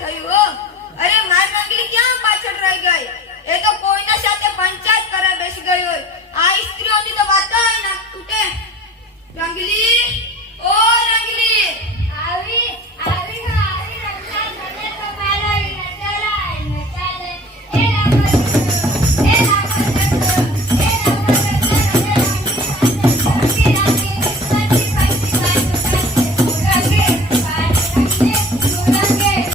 થયું હો. અરે માર રંગલી ક્યાં પાછળ રહી ગઈ? એ તો કોઈના સાથે પંચાયત કરવા બેસી ગઈ હોય. આ સ્ત્રીઓની તો વાત ના તૂટે. રંગલી